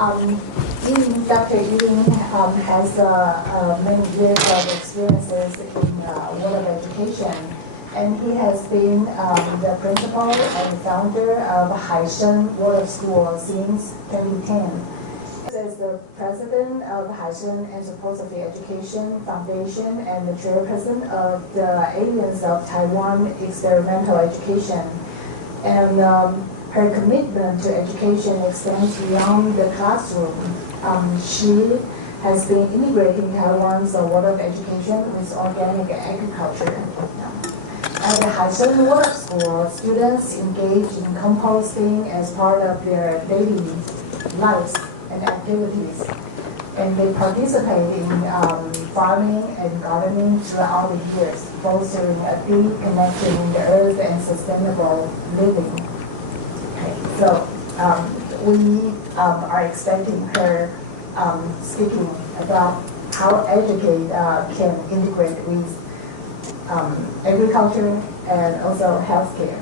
Dr. Ying has many years of experiences in world of education, and he has been the principal and founder of Haishen World School since 2010. As the president of Haishen Anthroposophy Education Foundation and the chairperson of the Aliens of Taiwan Experimental Education. And her commitment to education extends beyond the classroom. She has been integrating Taiwan's world of education with organic agriculture. At the Haishen World School, students engage in composting as part of their daily lives and activities. And they participate in farming and gardening throughout the years, fostering a deep connection in the earth and sustainable living. Okay, so we are expecting her speaking about how educate can integrate with agriculture and also healthcare.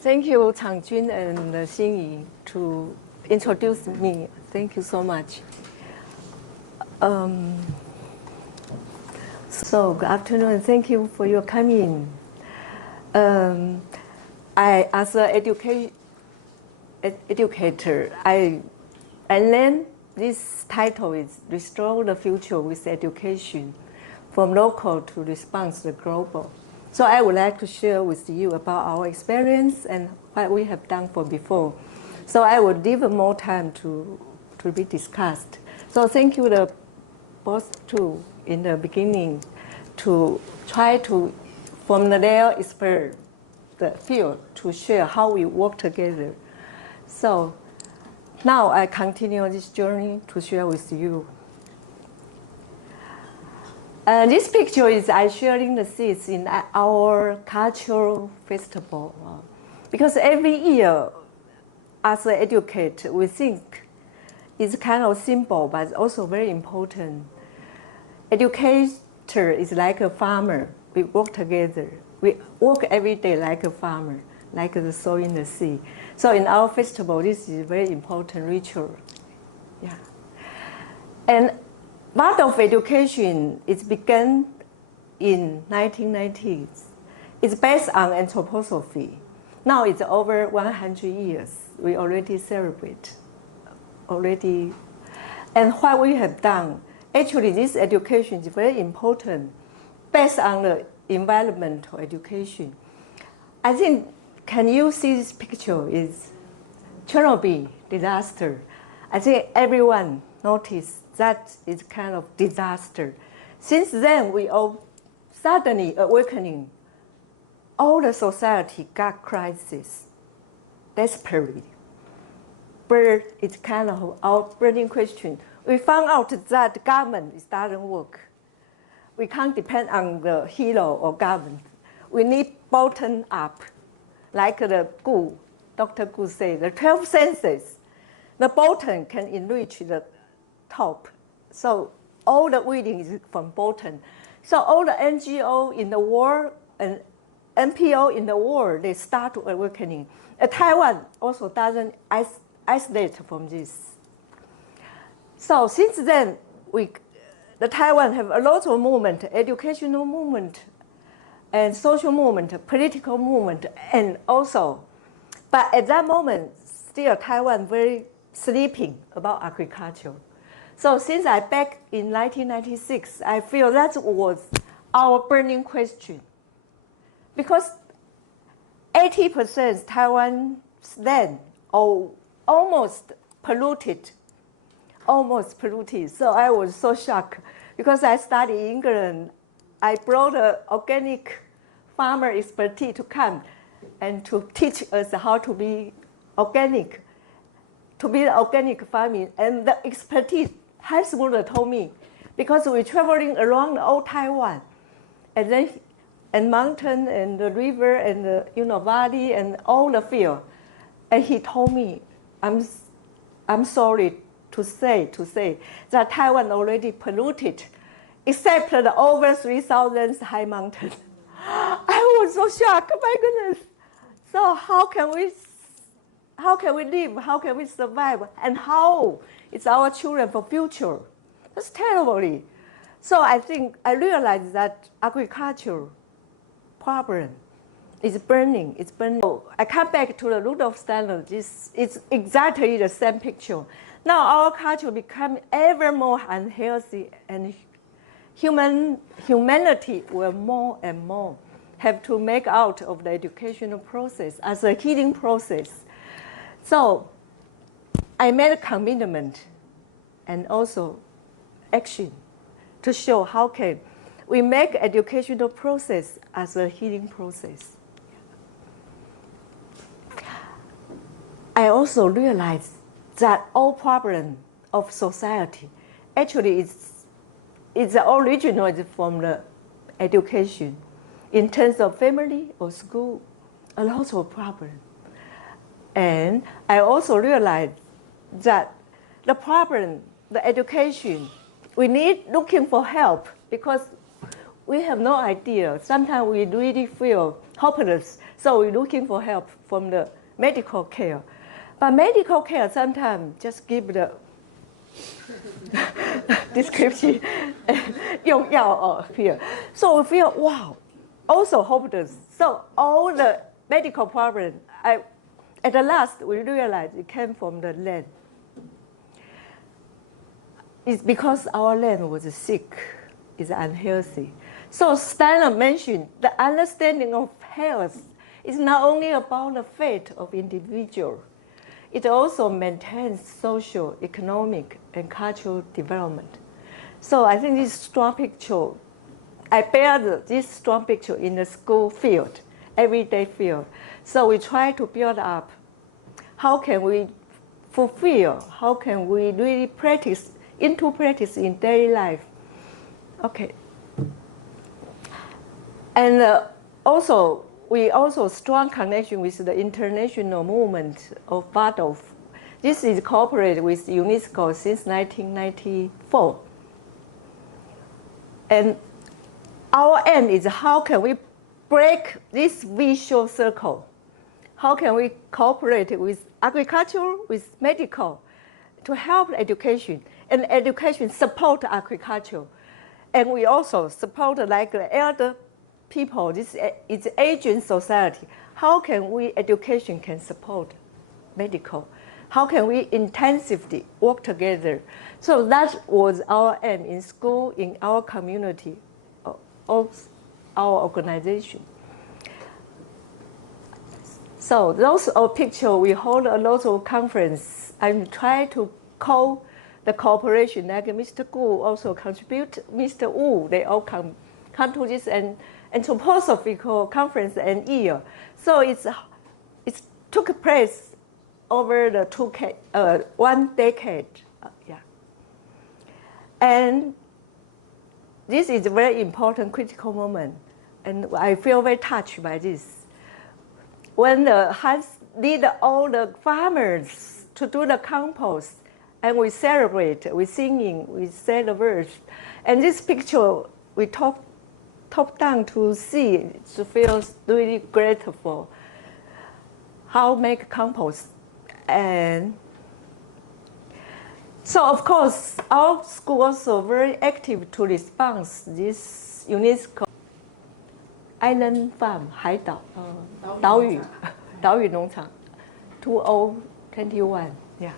Thank you, Changjun and Xinyi, to introduce me. Thank you so much. So good afternoon. Thank you for your coming. I, as an educator, I learned this title is Restore the Future with Education, from local to response to global. So I would like to share with you about our experience and what we have done for before. So I will leave more time to be discussed. So thank you the both two in the beginning to try to, from their expert, the field, to share how we work together. So now I continue this journey to share with you. This picture is I sharing the seeds in our cultural festival. Because every year, as an educator, we think it's kind of simple, but also very important. Educator is like a farmer. We work together. We work every day like a farmer, like the soil in the sea. So in our festival, this is a very important ritual. Yeah. And part of education is began in 1990s. It's based on anthroposophy. Now it's over 100 years. We already celebrate. And what we have done, actually this education is very important based on the environmental education. I think, can you see this picture is Chernobyl disaster. I think everyone noticed that is kind of disaster. Since then, we all suddenly awakening. All the society got crisis, desperately. But it's kind of our burning question. We found out that the government doesn't work. We can't depend on the hero or government. We need bottom up, like the Gu, Dr. Gu said, the 12 senses. The bottom can enrich the top. So all the reading is from bottom. So all the NGO in the world and NPO in the world, they start awakening. Taiwan also doesn't isolate from this. So since then, the Taiwan have a lot of movement, educational movement, and social movement, political movement, and also, but at that moment, still Taiwan very sleeping about agriculture. So since I back in 1996, I feel that was our burning question. Because 80% Taiwan's land almost polluted. So I was so shocked because I studied in England. I brought an organic farmer expertise to come and to teach us how to be organic, to be organic farming. And the expertise, High told me, because we're traveling around all Taiwan, and then and mountain and the river and the valley and all the field, and he told me, I'm sorry to say that Taiwan already polluted, except the over 3,000 high mountains. I was so shocked, my goodness. So how can we how can we live? How can we survive? And how is our children for future? That's terribly. So I think I realized that agriculture problem is burning. It's burning. So I come back to the Rudolf Steiner. It's exactly the same picture. Now our culture become ever more unhealthy, and humanity will more and more have to make out of the educational process as a healing process. So I made a commitment and also action to show how can we make educational process as a healing process. I also realized that all problem of society actually is the original is from the education in terms of family or school, a lot of problem. And I also realized that the problem, the education, we need looking for help because we have no idea. Sometimes we really feel hopeless, so we're looking for help from the medical care. But medical care sometimes just give the description, 用药 here. So we feel, wow, also hopeless. So all the medical problems, at the last, we realized it came from the land. It's because our land was sick, is unhealthy. So Steiner mentioned the understanding of health is not only about the fate of individual, it also maintains social, economic, and cultural development. So I think this strong picture, I bear this strong picture in the school field, everyday field. So we try to build up how can we fulfill, how can we really practice in daily life. Okay. And also, we also strong connection with the international movement of Waldorf. This is cooperated with UNESCO since 1994. And our aim is how can we break this vicious circle? How can we cooperate with agriculture, with medical, to help education? And education support agriculture. And we also support like the elder people, this is aging society. How can we, education can support medical? How can we intensively work together? So that was our aim in school, in our community, of our organization. So those are pictures. We hold a lot of conference. I try to call the cooperation, like Mr. Gu also contribute, Mr. Wu, they all come to this anthroposophical conference an year. So it took place over the 1 decade. Yeah. And this is a very important critical moment. And I feel very touched by this. When the Hans lead all the farmers to do the compost, and we celebrate, we singing, we say the words. And this picture, we top down to see, it feels really grateful. How make compost. And so of course, our school also very active to respond this UNESCO Island Farm, 海岛, 岛屿农场, 2021, yeah.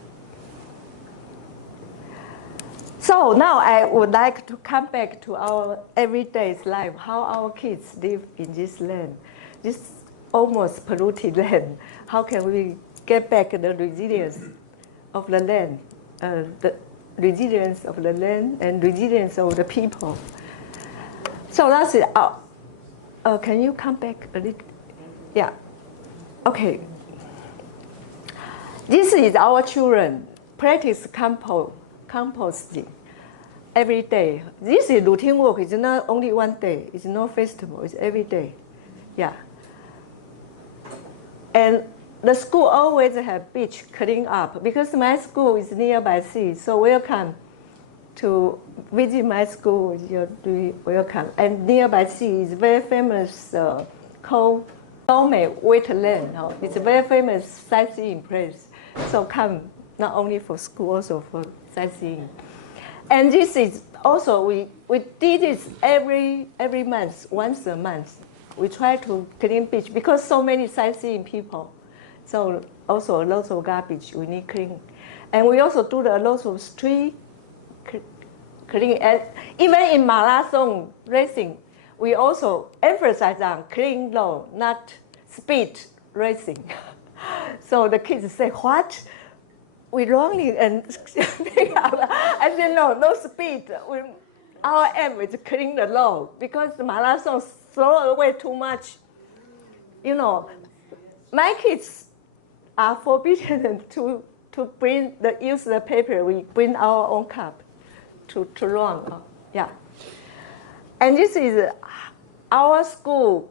So now I would like to come back to our everyday life, how our kids live in this land, this almost polluted land. How can we get back the resilience of the land, the resilience of the land and resilience of the people? So that's it. Can you come back a little? Yeah. Okay. This is our children practice composting every day. This is routine work. It's not only 1 day. It's not festival. It's every day. Yeah. And the school always have beach clean up because my school is nearby sea. So welcome to visit my school. You're welcome. And nearby sea is very famous called Dome wetland. It's a very famous sightseeing place. So come not only for school, also for sightseeing. And this is also, we did this every month, once a month. We try to clean beach because so many sightseeing people. So also lots of garbage we need clean. And we also do a lot of street cleaning. And even in marathon racing, we also emphasize on clean road, not speed racing. So the kids say, what? We're running and I said, no speed. Our aim is clean the road because the marathon throw away too much. You know, my kids are forbidden to use the paper. We bring our own cup to run. Yeah. And this is our school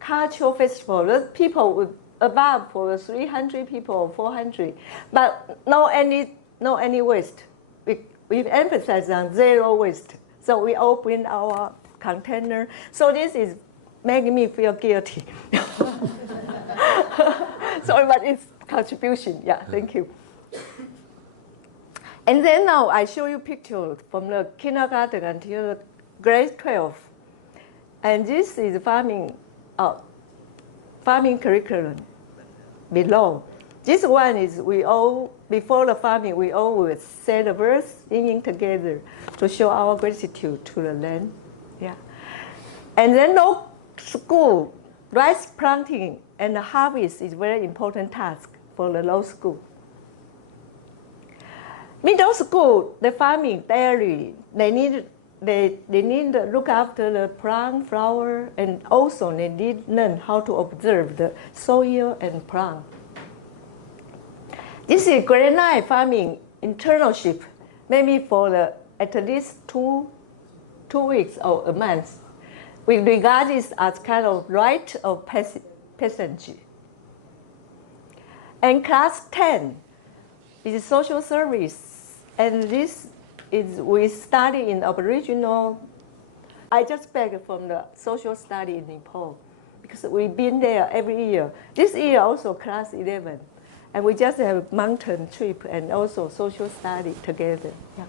cultural festival. The people with above for 300 people or 400, but no any waste. We emphasize on zero waste. So we all bring our container. So this is making me feel guilty. Sorry, but it's contribution. Yeah, thank you. And then now I show you pictures from the kindergarten until grade 12. And this is farming curriculum below. This one is before the farming, we all would say the verse singing together to show our gratitude to the land. Yeah. And then no school, rice planting and the harvest is very important task for the low school. Middle school, the farming, dairy, they need to look after the plant, flower, and also they need to learn how to observe the soil and plant. This is grade 9 farming internship, maybe for at least two weeks or a month. We regard this as kind of rite of passage. And class 10 is social service, and this is we study in Aboriginal. I just back from the social study in Nepal because we've been there every year. This year also class 11. And we just have a mountain trip and also social study together. Yeah.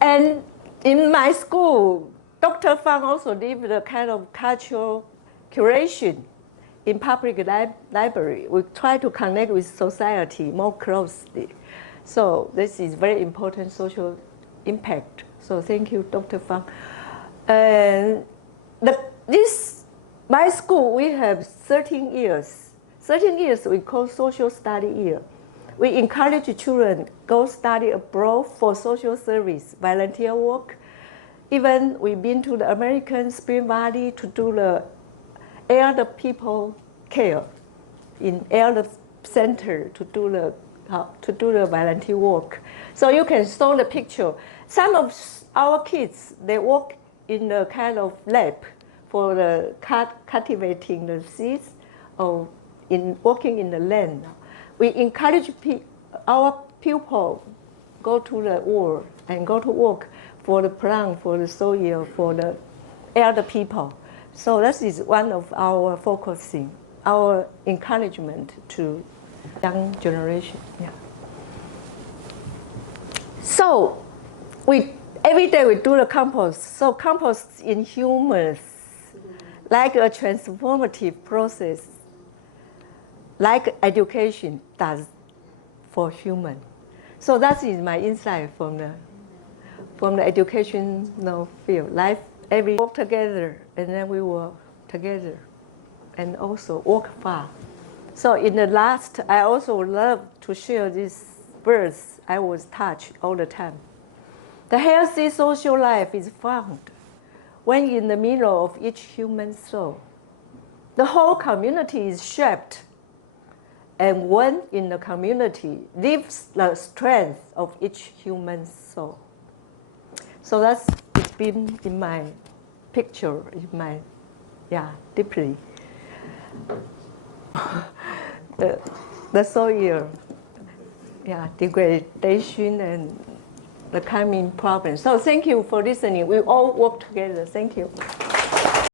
And in my school, Dr. Fang also did the kind of cultural curation in public library. We try to connect with society more closely. So this is very important social impact. So thank you, Dr. Fang. And my school, we have 13 years. 13 years we call social study year. We encourage children go study abroad for social service, volunteer work. Even we've been to the American Spring Valley to do the elder people care in elder center to do the volunteer work. So you can show the picture. Some of our kids, they work in the kind of lab for the cultivating the seeds or in working in the land. We encourage our pupils go to the world and go to work for the plant, for the soil, for the elder people. So that is one of our focusing, our encouragement to young generation. Yeah. So every day we do the compost. So compost in humans, like a transformative process, like education does for human. So that is my insight from the educational field. Life, every work together, and then we work together, and also work far. So in the last, I also love to share this verse. I was touched all the time. The healthy social life is found when in the middle of each human soul. The whole community is shaped, and one in the community lives the strength of each human soul. So it's been in my picture, in my, deeply. The soil, degradation and the coming problem. So thank you for listening. We all work together. Thank you.